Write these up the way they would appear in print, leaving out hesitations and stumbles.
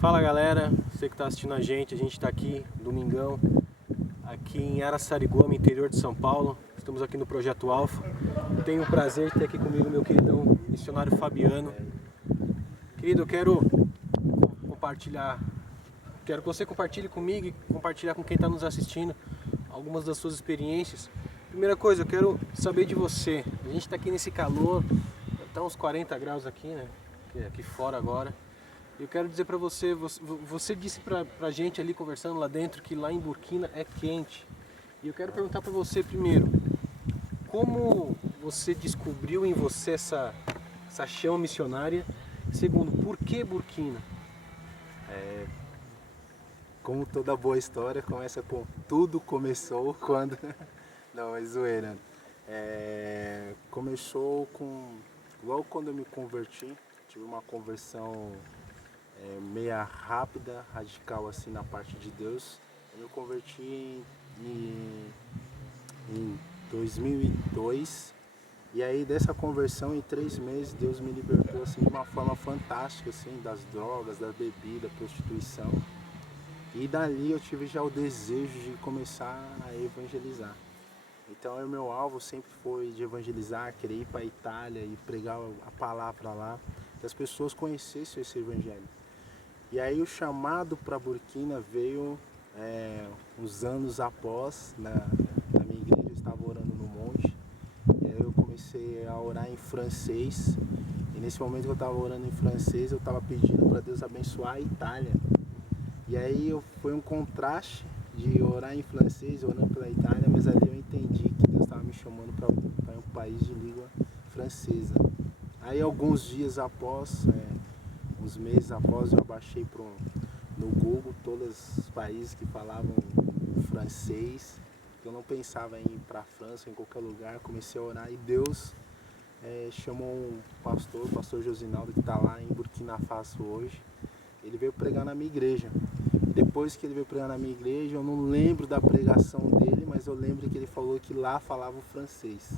Fala galera, você que está assistindo a gente está aqui, domingão, aqui em Araçariguama, interior de São Paulo. Estamos aqui no Projeto Alfa. Tenho o prazer de ter aqui comigo meu queridão missionário Fabiano. Querido, eu quero que você compartilhe comigo e compartilhar com quem está nos assistindo algumas das suas experiências. Primeira coisa, eu quero saber de você. A gente está aqui nesse calor, está uns 40 graus aqui, né? Aqui fora agora. Eu quero dizer para você, você disse pra gente ali conversando lá dentro que lá em Burkina é quente. E eu quero perguntar para você primeiro, como você descobriu em você essa chama missionária? Segundo, por que Burkina? Como toda boa história, começa com tudo começou quando... Não, é zoeira. Começou com... Logo quando eu me converti, tive uma conversão meia rápida, radical assim na parte de Deus. Eu me converti em 2002 e aí dessa conversão em 3 meses Deus me libertou assim de uma forma fantástica assim das drogas, da bebida, prostituição. E dali eu tive já o desejo de começar a evangelizar. Então o meu alvo sempre foi de evangelizar, querer ir para a Itália e pregar a palavra lá, que as pessoas conhecessem esse evangelho. E aí o chamado para Burkina veio uns anos após, na minha igreja eu estava orando no monte, e aí eu comecei a orar em francês, e nesse momento que eu estava orando em francês, eu estava pedindo para Deus abençoar a Itália. E aí foi um contraste de orar em francês, orando pela Itália, mas ali eu entendi que Deus estava me chamando para um país de língua francesa. Aí alguns dias após, uns meses após, eu abaixei no Google todos os países que falavam francês. Eu não pensava em ir para a França, em qualquer lugar, comecei a orar e Deus chamou um pastor, o pastor Josinaldo, que está lá em Burkina Faso hoje. Ele veio pregar na minha igreja. Depois que ele veio pregar na minha igreja, eu não lembro da pregação dele, mas eu lembro que ele falou que lá falava o francês.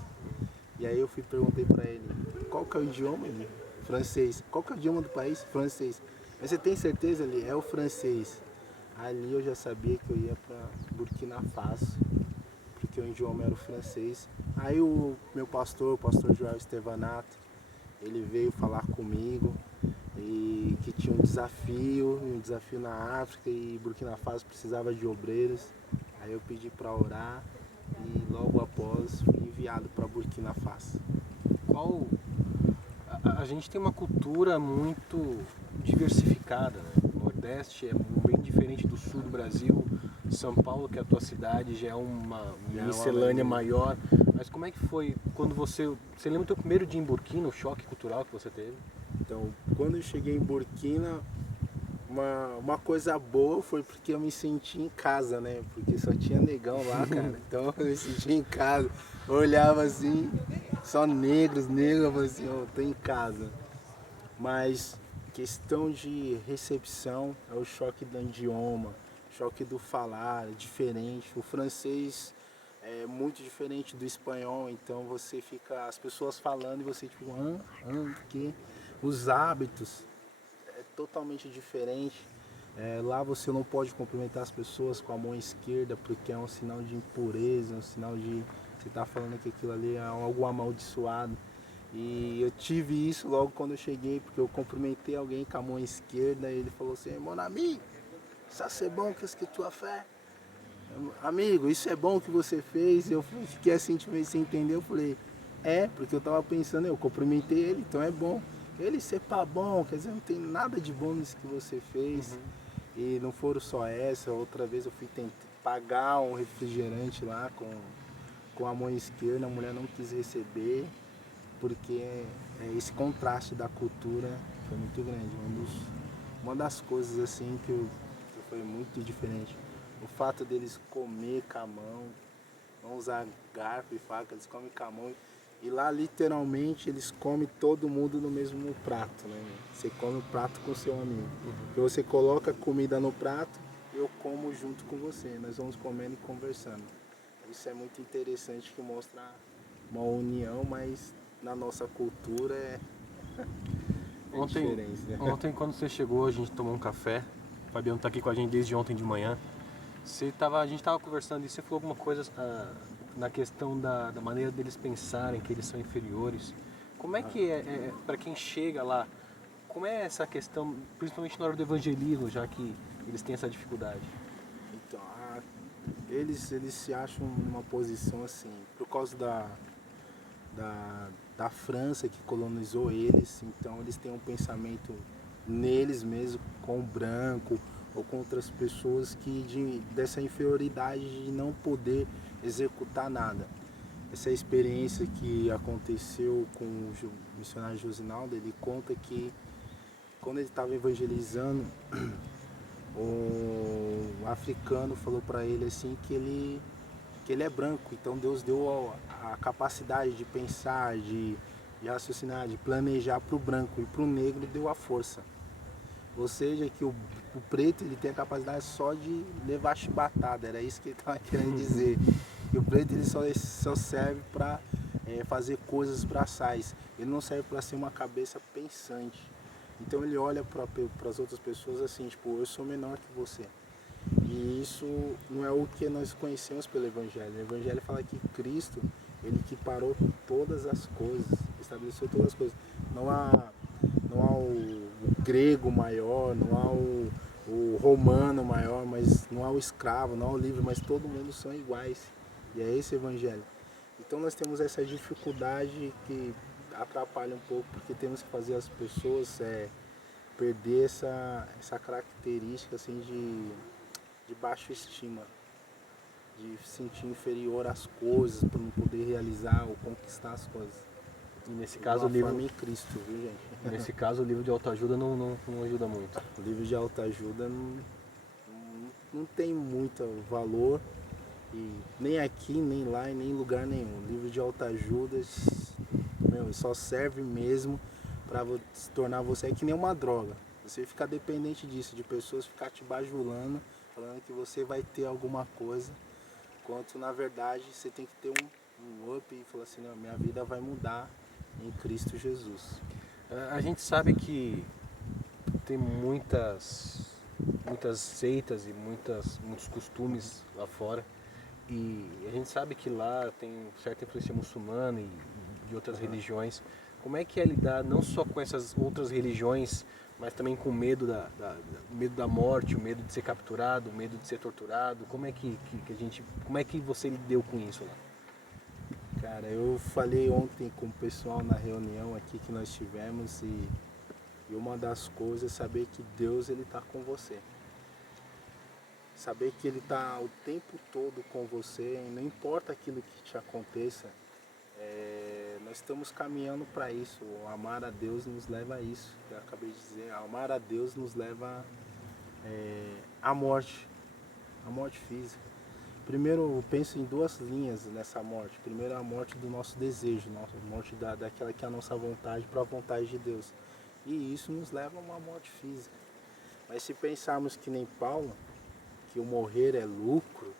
E aí eu perguntei para ele, qual que é o idioma? Ele, francês. Qual que é o idioma do país? Francês. Mas você tem certeza? Ele, é o francês. Ali eu já sabia que eu ia para Burkina Faso, porque o idioma era o francês. Aí o meu pastor, o pastor Joel Estevanato, ele veio falar comigo e que tinha um desafio na África e Burkina Faso precisava de obreiros. Aí eu pedi para orar e logo após fui enviado para Burkina Faso. A gente tem uma cultura muito diversificada, né? O Nordeste é bem diferente do Sul do Brasil. São Paulo, que é a tua cidade, já é uma miscelânea maior. Mas como é que foi quando você lembra do teu primeiro dia em Burkina, o choque cultural que você teve? Então, quando eu cheguei em Burkina, uma coisa boa foi porque eu me senti em casa, né? Porque só tinha negão lá, cara. Então eu me senti em casa. Eu olhava assim, só negros, eu falei assim, eu tô em casa. Mas questão de recepção é o choque do idioma, choque do falar, é diferente. O francês é muito diferente do espanhol, então você fica, as pessoas falando e você tipo, que os hábitos é totalmente diferente. Lá você não pode cumprimentar as pessoas com a mão esquerda porque é um sinal de impureza, um sinal de você tá falando que aquilo ali é algo amaldiçoado. E eu tive isso logo quando eu cheguei, porque eu cumprimentei alguém com a mão esquerda e ele falou assim, mon ami, ça c'est bon, qu'est-ce que tu as fait? Amigo, isso é bom que você fez? Eu fiquei assim, tipo, sem entender, eu falei, porque eu tava pensando, eu cumprimentei ele, então é bom. Ele, c'est pas bom, quer dizer, não tem nada de bom nisso que você fez. E não foram só essa, outra vez eu fui tentar pagar um refrigerante lá com a mão esquerda, a mulher não quis receber, porque esse contraste da cultura foi muito grande. Uma das coisas assim que foi muito diferente. O fato deles comer com a mão, não usar garfo e faca, eles comem com a mão. E lá literalmente eles comem todo mundo no mesmo prato, né? Você come o prato com seu amigo. E você coloca comida no prato, eu como junto com você. Nós vamos comendo e conversando. Isso é muito interessante, que mostra uma união, mas na nossa cultura Ontem quando você chegou, a gente tomou um café. O Fabiano tá aqui com a gente desde ontem de manhã. A gente tava conversando e você falou alguma coisa na questão da maneira deles pensarem que eles são inferiores. Como é que para quem chega lá, como é essa questão, principalmente na hora do evangelismo, já que eles têm essa dificuldade? Então, eles se acham numa posição assim, por causa da França que colonizou eles, então eles têm um pensamento neles mesmo, com o branco ou com outras pessoas dessa inferioridade de não poder executar nada. Essa experiência que aconteceu com o missionário Josinaldo, ele conta que quando ele estava evangelizando, o africano falou para ele assim que ele é branco, então Deus deu a capacidade de pensar, de raciocinar, de planejar para o branco, e para o negro deu a força. Ou seja, que o preto ele tem a capacidade só de levar chibatada, era isso que ele estava querendo dizer. E o preto ele só serve para fazer coisas braçais, ele não serve para ser uma cabeça pensante. Então ele olha para as outras pessoas assim, tipo, eu sou menor que você. E isso não é o que nós conhecemos pelo Evangelho. O Evangelho fala que Cristo, ele equiparou todas as coisas, estabeleceu todas as coisas. Não há o grego maior, não há o romano maior, mas não há o escravo, não há o livre, mas todo mundo são iguais. E é esse o Evangelho. Então nós temos essa dificuldade que atrapalha um pouco, porque temos que fazer as pessoas perder essa característica assim, de baixa estima, de se sentir inferior às coisas, para não poder realizar ou conquistar as coisas. E nesse caso, o livro em Cristo, viu, gente? Nesse caso, o livro de autoajuda não ajuda muito. O livro de autoajuda não tem muito valor, e nem aqui, nem lá, e nem em lugar nenhum. O livro de autoajuda só serve mesmo para se tornar você, é que nem uma droga. Você fica dependente disso, de pessoas ficar te bajulando, falando que você vai ter alguma coisa, enquanto na verdade você tem que ter um up e falar assim, não, minha vida vai mudar em Cristo Jesus. A gente sabe que tem muitas seitas e muitos costumes lá fora, e a gente sabe que lá tem certa influência muçulmana e de outras religiões. Como é que é lidar não só com essas outras religiões, mas também com o medo medo da morte, o medo de ser capturado, o medo de ser torturado? Como é como é que você lidou com isso lá? Cara, eu falei ontem com o pessoal na reunião aqui que nós tivemos, e uma das coisas é saber que Deus ele tá com você. Saber que ele está o tempo todo com você, e não importa aquilo que te aconteça, nós estamos caminhando para isso. O amar a Deus nos leva a isso, que eu acabei de dizer. Amar a Deus nos leva à morte física. Primeiro, eu penso em duas linhas nessa morte. Primeiro, a morte do nosso desejo, a morte daquela que é a nossa vontade para a vontade de Deus. E isso nos leva a uma morte física. Mas se pensarmos que nem Paulo, que o morrer é lucro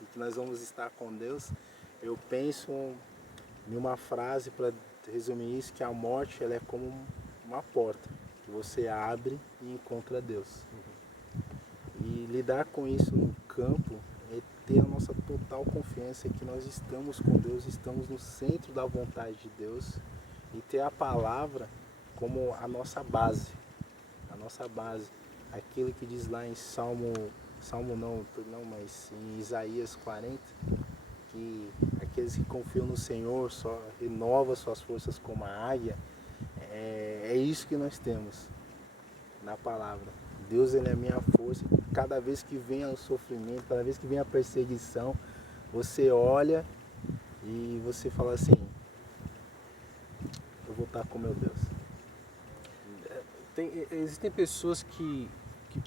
e que nós vamos estar com Deus, eu penso em uma frase para resumir isso, que a morte ela é como uma porta que você abre e encontra Deus. E lidar com isso no campo é ter a nossa total confiança que nós estamos com Deus, estamos no centro da vontade de Deus, e ter a palavra como a nossa base, aquilo que diz lá em mas em Isaías 40, que aqueles que confiam no Senhor só renovam suas forças como a águia. É isso que nós temos na palavra. Deus ele é a minha força. Cada vez que vem o sofrimento, cada vez que vem a perseguição, você olha e você fala assim, eu vou estar com meu Deus. Existem pessoas que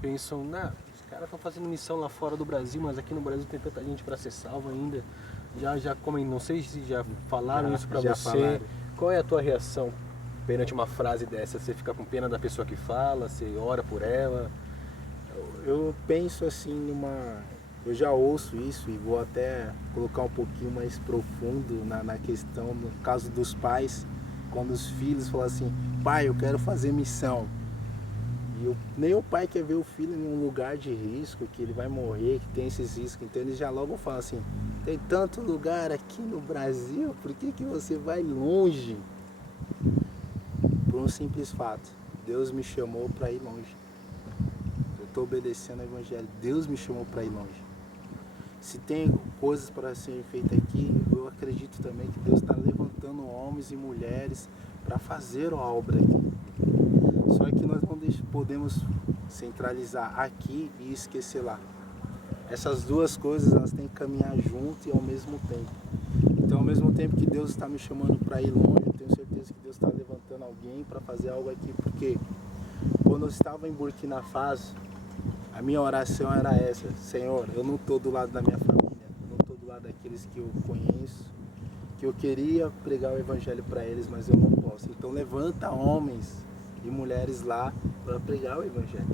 pensam, os caras estão fazendo missão lá fora do Brasil, mas aqui no Brasil tem tanta gente para ser salva ainda. Não sei se já falaram isso para você. Falaram. Qual é a tua reação perante uma frase dessa? Você fica com pena da pessoa que fala? Você ora por ela? Eu penso assim eu já ouço isso e vou até colocar um pouquinho mais profundo na questão, no caso dos pais, quando os filhos falam assim, pai, eu quero fazer missão. Nem o pai quer ver o filho em um lugar de risco, que ele vai morrer, que tem esses riscos. Então eles já logo falam assim, tem tanto lugar aqui no Brasil, por que você vai longe? Por um simples fato, Deus me chamou para ir longe. Eu estou obedecendo ao Evangelho, Deus me chamou para ir longe. Se tem coisas para serem feitas aqui, eu acredito também que Deus está levantando homens e mulheres para fazer a obra aqui. Só que nós não podemos centralizar aqui e esquecer lá. Essas duas coisas elas têm que caminhar junto e ao mesmo tempo. Então, ao mesmo tempo que Deus está me chamando para ir longe, eu tenho certeza que Deus está levantando alguém para fazer algo aqui. Porque quando eu estava em Burkina Faso, a minha oração era essa: Senhor, eu não estou do lado da minha família, não estou do lado daqueles que eu conheço, que eu queria pregar o Evangelho para eles, mas eu não posso. Então, levanta homens e mulheres lá para pregar o Evangelho.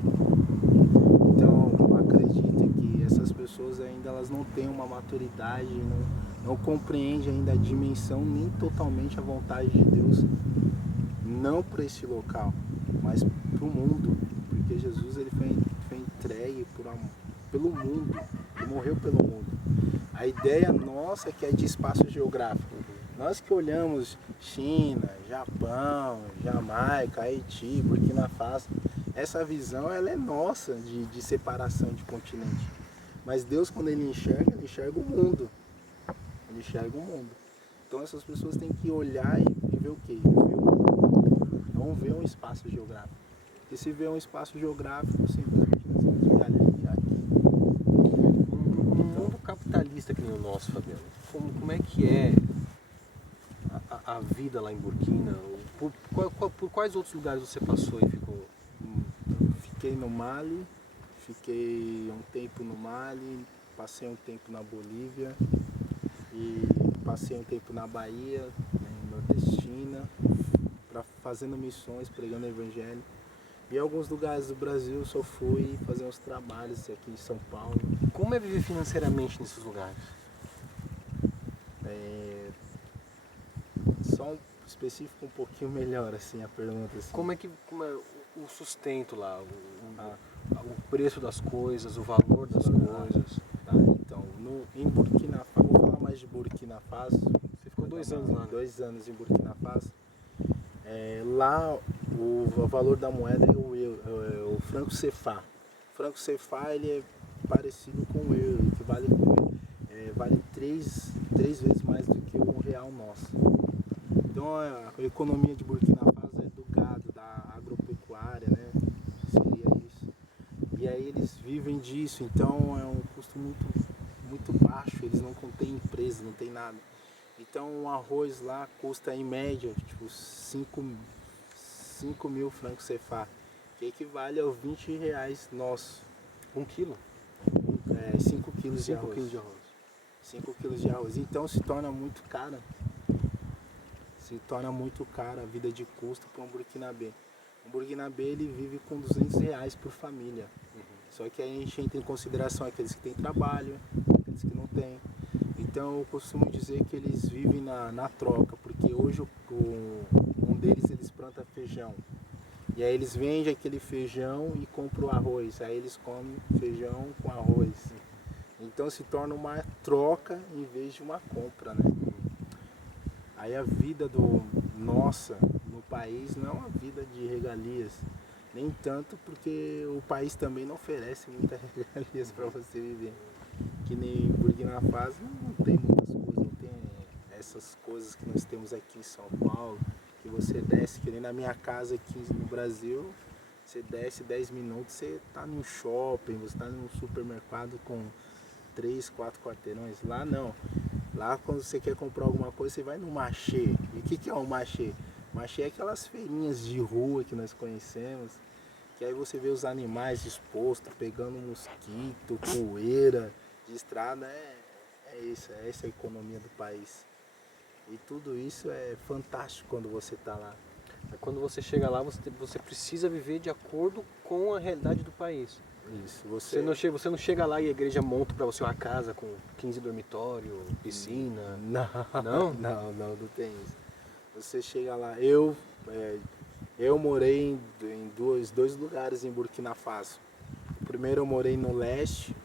Então, eu acredito que essas pessoas ainda elas não têm uma maturidade, não compreendem ainda a dimensão nem totalmente a vontade de Deus, não para esse local, mas para o mundo, porque Jesus ele foi entregue pelo mundo, ele morreu pelo mundo. A ideia nossa é que é de espaço geográfico. Nós que olhamos China, Japão, Jamaica, Haiti, Burkina Faso, essa visão ela é nossa de separação de continente. Mas Deus, quando ele enxerga o mundo. Ele enxerga o mundo. Então essas pessoas têm que olhar e ver o quê? Ver o mundo. Não ver um espaço geográfico. Porque se vê um espaço geográfico, simplesmente nós vamos ver ali, aqui. Um mundo capitalista que nem o nosso, Fabiano, como é que é a vida lá em Burkina? Por quais outros lugares você passou e ficou? Fiquei no Mali, fiquei um tempo no Mali, passei um tempo na Bolívia e passei um tempo na Bahia, nordestina, fazendo missões, pregando o Evangelho. E em alguns lugares do Brasil eu só fui fazer uns trabalhos aqui em São Paulo. Como é viver financeiramente nesses lugares? Só um específico um pouquinho melhor, assim, a pergunta. Assim. Como é o sustento lá, o preço das coisas, o valor das coisas? Tá, então, em Burkina Faso, vou falar mais de Burkina Faso. Você ficou 2 anos lá, né? 2 anos em Burkina Faso. Lá o valor da moeda é o franco CFA. O franco CFA ele é parecido com o euro, equivale com o euro. Vale 3 vezes mais do que o real nosso. Então a economia de Burkina Faso é do gado, da agropecuária, né? Seria isso. E aí eles vivem disso, então é um custo muito baixo, eles não têm empresa, não tem nada. Então um arroz lá custa em média tipo 5 mil francos CFA, que equivale aos R$20 nosso. 1 quilo? 5 quilos de arroz. 5 quilos de arroz. 5 quilos de arroz. Então se torna muito cara. Se torna muito cara a vida de custo para um burkinabê. Um burkinabê ele vive com R$200 por família. Só que aí a gente entra em consideração aqueles que têm trabalho, aqueles que não têm. Então eu costumo dizer que eles vivem na troca, porque hoje um deles eles planta feijão. E aí eles vendem aquele feijão e compram o arroz. Aí eles comem feijão com arroz. Então se torna uma troca em vez de uma compra, né? Aí a vida nossa no país não é uma vida de regalias. Nem tanto porque o país também não oferece muitas regalias para você viver. Que nem Burkina Faso não tem muitas coisas, não tem essas coisas que nós temos aqui em São Paulo, que você desce, que nem na minha casa aqui no Brasil, você desce 10 minutos, você está num shopping, você está num supermercado com 3, 4 quarteirões. Lá não. Lá quando você quer comprar alguma coisa, você vai no marché. E o que é um marché? Marché é aquelas feirinhas de rua que nós conhecemos, que aí você vê os animais expostos, pegando mosquito, poeira de estrada, é essa a economia do país. E tudo isso é fantástico quando você está lá. Quando você chega lá, você precisa viver de acordo com a realidade do país. Isso, você não chega lá e a igreja monta para você uma casa com 15 dormitórios, piscina. Não tem isso. Você chega lá, eu morei em dois lugares em Burkina Faso. Primeiro eu morei no leste,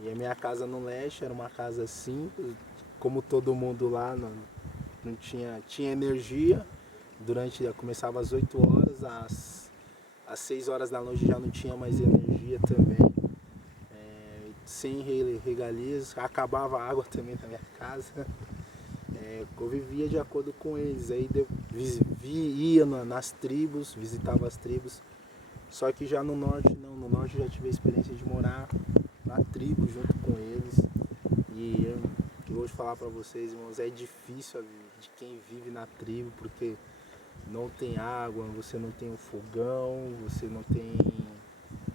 e a minha casa no leste era uma casa simples, como todo mundo lá, não tinha energia. Começava às 8 horas, às 6 horas da noite já não tinha mais energia também. Sem regalias, acabava a água também na minha casa. Eu vivia de acordo com eles, aí ia nas tribos, visitava as tribos. Só que já no norte não, no norte eu já tive a experiência de morar na tribo junto com eles. E eu vou falar pra vocês, irmãos, é difícil de quem vive na tribo, porque não tem água, você não tem um fogão, você não tem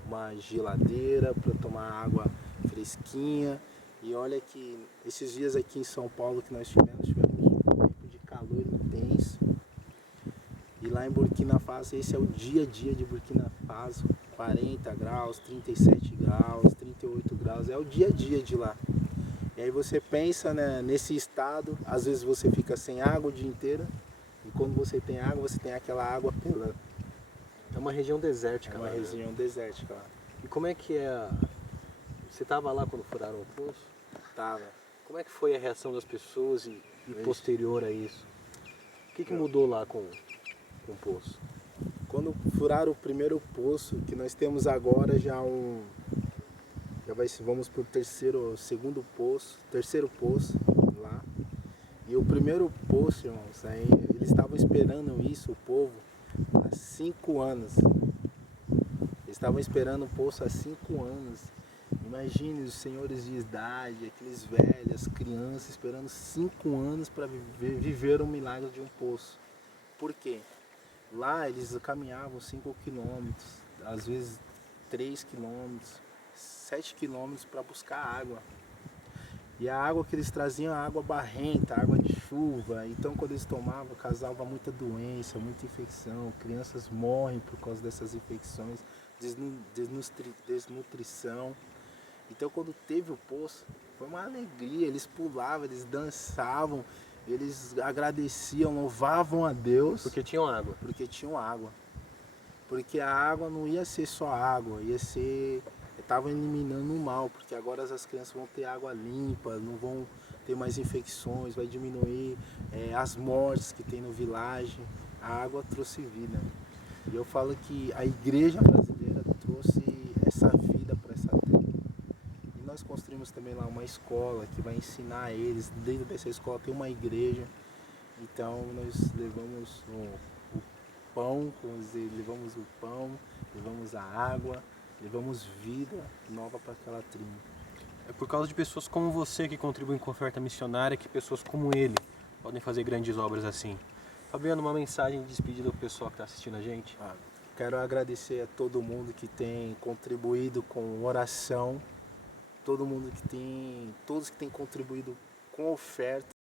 uma geladeira para tomar água fresquinha. E olha que esses dias aqui em São Paulo que nós tivemos um tempo de calor intenso. E lá em Burkina Faso, esse é o dia a dia de Burkina Faso, 40 graus, 37 graus, 38 graus, é o dia a dia de lá. E aí você pensa, né, nesse estado, às vezes você fica sem água o dia inteiro, e quando você tem água, você tem aquela água pela... É uma região desértica. É uma região desértica lá. E como é que é? Você estava lá quando furaram o poço? Tava. Como é que foi a reação das pessoas e posterior a isso? O que mudou lá com o poço? Quando furaram o primeiro poço, que nós temos agora vamos pro terceiro poço lá. E o primeiro poço, irmãos, aí eles estavam esperando isso, o povo, há 5 anos. Eles estavam esperando o poço há 5 anos. Imagine os senhores de idade, aqueles velhos, crianças, esperando 5 anos para viver o milagre de um poço. Por quê? Lá eles caminhavam 5 quilômetros, às vezes 3 quilômetros, 7 quilômetros para buscar água. E a água que eles traziam é água barrenta, água de chuva. Então quando eles tomavam, causava muita doença, muita infecção. Crianças morrem por causa dessas infecções, desnutrição. Então quando teve o poço, foi uma alegria. Eles pulavam, eles dançavam, eles agradeciam, louvavam a Deus. Porque tinham água. Porque tinham água. Porque a água não ia ser só água, ia ser... Estavam eliminando o mal, porque agora as crianças vão ter água limpa, não vão ter mais infecções, vai diminuir as mortes que tem no vilagem. A água trouxe vida. E eu falo que a igreja brasileira trouxe essa vida para essa tribo. E nós construímos também lá uma escola que vai ensinar eles. Dentro dessa escola tem uma igreja. Então nós levamos o pão, levamos a água, levamos vida nova para aquela tribo. É por causa de pessoas como você que contribuem com a oferta missionária que pessoas como ele podem fazer grandes obras assim. Fabiano, uma mensagem de despedida do pessoal que está assistindo a gente. Quero agradecer a todo mundo que tem contribuído com oração, todos que têm contribuído com oferta.